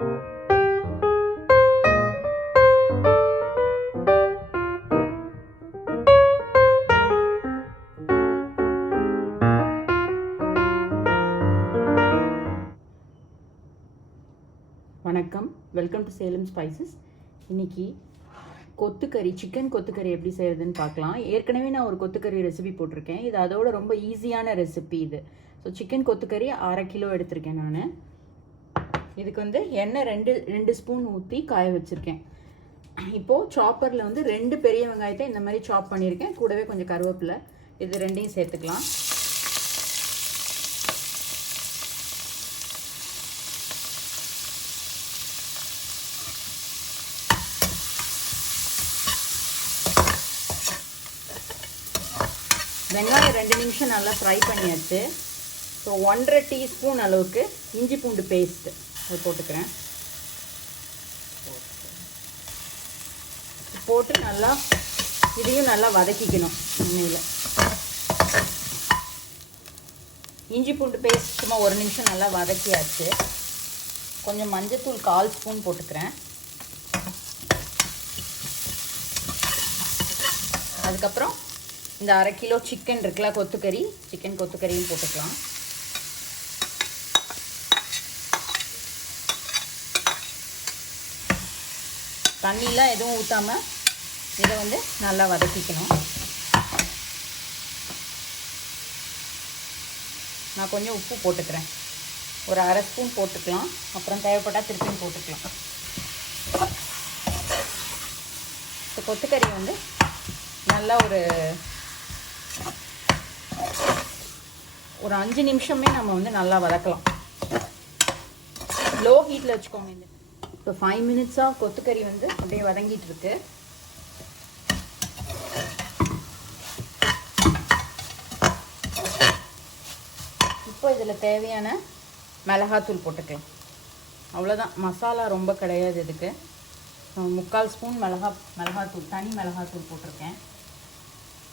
வணக்கம், welcome to Salem spices. இன்றைக்கி கொத்துக்கறி, chicken கொத்துக்கறி எப்படி செய்கிறதுன்னு பார்க்கலாம். ஏற்கனவே நான் ஒரு கொத்துக்கறி ரெசிபி போட்டிருக்கேன். இது அதோட ரொம்ப ஈஸியான ரெசிபி இது. ஸோ சிக்கன் கொத்துக்கறி 1/2 கிலோ எடுத்திருக்கேன் நான். இதுக்கு வந்து எண்ணெய் ரெண்டு ஸ்பூன் ஊற்றி காய வச்சுருக்கேன். இப்போது சாப்பரில் வந்து 2 பெரிய வெங்காயத்தை இந்த மாதிரி சாப் பண்ணியிருக்கேன். கூடவே கொஞ்சம் கருவேப்பிலை, இது ரெண்டையும் சேர்த்துக்கலாம். வெங்காயம் 2 நிமிஷம் நல்லா ஃப்ரை பண்ணியாச்சு. ஸோ 1/2 டீஸ்பூன் அளவுக்கு இஞ்சி பூண்டு பேஸ்ட்டு அது போட்டுக்கிறேன். போட்டு நல்லா இதையும் நல்லா வதக்கிக்கணும் எண்ணெயில். இஞ்சி பூண்டு பேஸ்ட் சும்மா 1 நிமிஷம் நல்லா வதக்கியாச்சு. கொஞ்சம் மஞ்சத்தூள் 1/4 ஸ்பூன் போட்டுக்கிறேன். அதுக்கப்புறம் இந்த 1/2 கிலோ சிக்கன் இருக்குல்ல, கொத்துக்கறி, சிக்கன் கொத்துக்கறியும் போட்டுக்கலாம். தண்ணிலாம் எதுவும் ஊற்றாமல் இதை வந்து நல்லா வதக்கிக்கணும். நான் கொஞ்சம் உப்பு போட்டுக்கிறேன், ஒரு 1/2 ஸ்பூன் போட்டுக்கலாம். அப்புறம் தேவைப்பட்டால் திருப்பியும் போட்டுக்கலாம். இப்போ கொத்துக்கறி வந்து நல்லா ஒரு 5 நிமிஷமே நம்ம வந்து நல்லா வதக்கலாம். லோ ஹீட்டில் வச்சுக்கோங்க. இப்போ 5 மினிட்ஸாக கொத்துக்கறி வந்து அப்படியே வதங்கிட்டு இருக்கு. இப்போ இதில் தேவையான மிளகாத்தூள் போட்டுக்கலாம். அவ்வளோதான், மசாலா ரொம்ப கிடையாது இதுக்கு. 3/4 ஸ்பூன் மிளகாத்தூள், தனி மிளகாத்தூள் போட்டிருக்கேன்.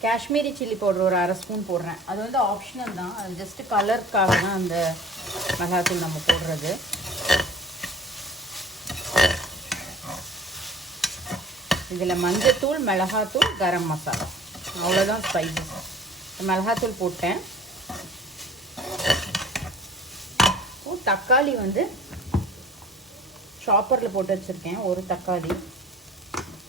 காஷ்மீரி சில்லி பவுடர் ஒரு 1/2 ஸ்பூன் போடுறேன். அது வந்து ஆப்ஷனல் தான், அது ஜஸ்ட்டு கலருக்காக தான் அந்த மிளகாத்தூள் நம்ம போடுறது. இதில் மஞ்சத்தூள், மிளகாத்தூள், கரம் மசாலா, அவ்வளோதான் ஸ்பைசஸ். மிளகாத்தூள் போட்டேன். தக்காளி வந்து சாப்பரில் போட்டு வச்சுருக்கேன், ஒரு தக்காளி.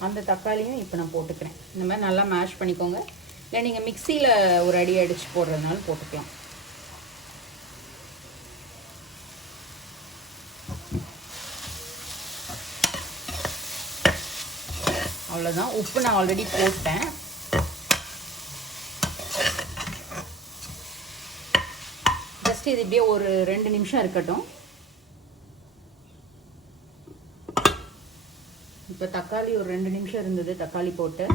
அந்த தக்காளியும் இப்போ நான் போட்டுக்கிறேன். இந்த மாதிரி நல்லா மேஷ் பண்ணிக்கோங்க. இல்லை நீங்கள் மிக்சியில் ஒரு அடி அடித்து போடுறதுனால போட்டுக்கலாம். அவ்வளோதான். உப்பு நான் ஆல்ரெடி போட்டேன். ஜஸ்ட் இது இப்படியே ஒரு 2 நிமிஷம் இருக்கட்டும். இப்போ தக்காளி ஒரு 2 நிமிஷம் இருந்தது, தக்காளி போட்டு.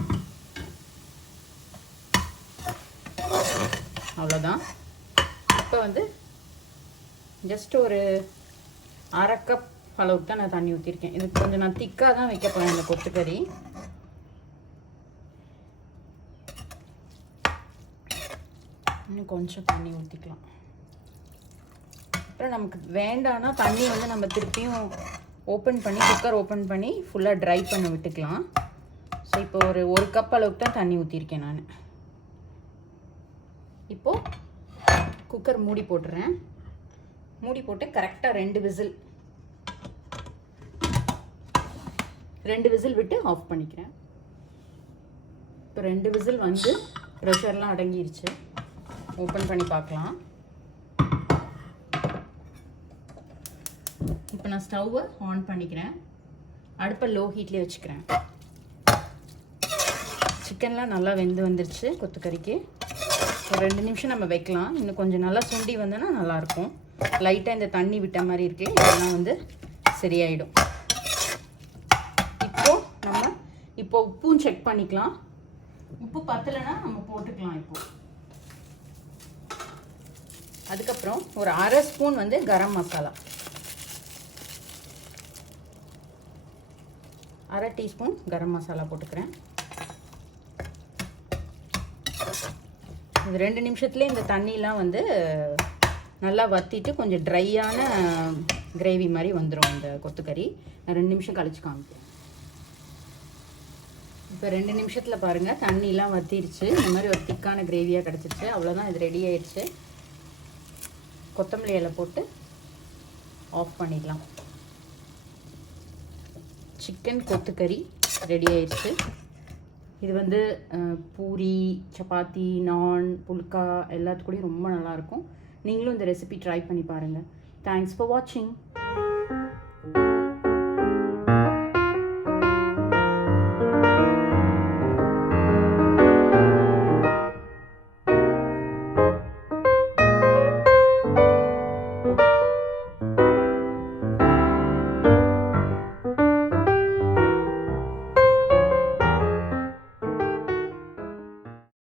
அவ்வளோதான். இப்போ வந்து ஜஸ்ட் ஒரு 1/2 கப் அளவுக்கு தான் நான் தண்ணி ஊற்றிருக்கேன். இது கொஞ்சம் நான் திக்காக தான் வைக்க போகிறேன் இந்த கொத்துக்கறி. இன்னும் கொஞ்சம் தண்ணி ஊற்றிக்கலாம். அப்புறம் நமக்கு வேண்டான்னா தண்ணி வந்து நம்ம திருப்பியும் குக்கர் ஓப்பன் பண்ணி ஃபுல்லாக ட்ரை பண்ண விட்டுக்கலாம். ஸோ இப்போ ஒரு கப் அளவுக்கு தான் தண்ணி ஊற்றிருக்கேன் நான். இப்போது குக்கர் மூடி போட்டுறேன். மூடி போட்டு கரெக்டாக 2 விசில் விட்டு ஆஃப் பண்ணிக்கிறேன். இப்போ 2 விசில் வந்து ப்ரெஷர்லாம் அடங்கிருச்சு. ஓப்பன் பண்ணி பார்க்கலாம். இப்போ நான் ஸ்டவ்வை ஆன் பண்ணிக்கிறேன். அடுப்பை லோ ஹீட்லேயே வச்சுக்கிறேன். சிக்கன்லாம் நல்லா வெந்து வந்துருச்சு. கொத்துக்கறிக்கு ஒரு 2 நிமிஷம் நம்ம வைக்கலாம். இன்னும் கொஞ்சம் நல்லா சுண்டி வந்தோன்னா நல்லாயிருக்கும். லைட்டாக இந்த தண்ணி விட்ட மாதிரி இருக்குது, இதெல்லாம் வந்து சரியாயிடும். இப்போ உப்பும் செக் பண்ணிக்கலாம். உப்பு பத்தலைன்னா நம்ம போட்டுக்கலாம். இப்போது அதுக்கப்புறம் ஒரு 1/2 ஸ்பூன் வந்து கரம் மசாலா, 1/2 டீஸ்பூன் கரம் மசாலா போட்டுக்கிறேன். இது 2 நிமிஷத்துலேயே இந்த தண்ணிலாம் வந்து நல்லா வற்றிட்டு கொஞ்சம் ட்ரையான கிரேவி மாதிரி வந்துடும் இந்த கொத்துக்கறி. நான் 2 நிமிஷம் கழிச்சு காமிக்கிறேன். இப்போ 2 நிமிஷத்தில் பாருங்கள் தண்ணிலாம் வற்றிருச்சு. இந்த மாதிரி ஒரு திக்கான கிரேவியாக கிடச்சிருச்சு. அவ்வளோதான், இது ரெடி ஆயிடுச்சு. கொத்தமல்லி இலை போட்டு ஆஃப் பண்ணிடலாம். சிக்கன் கொத்துக்கறி ரெடி ஆயிடுச்சு. இது வந்து பூரி, சப்பாத்தி, நான், புல்கா எல்லாத்துக்கூடயும் ரொம்ப நல்லாயிருக்கும். நீங்களும் இந்த ரெசிபி ட்ரை பண்ணி பாருங்கள். தேங்க்ஸ் ஃபார் வாட்சிங்.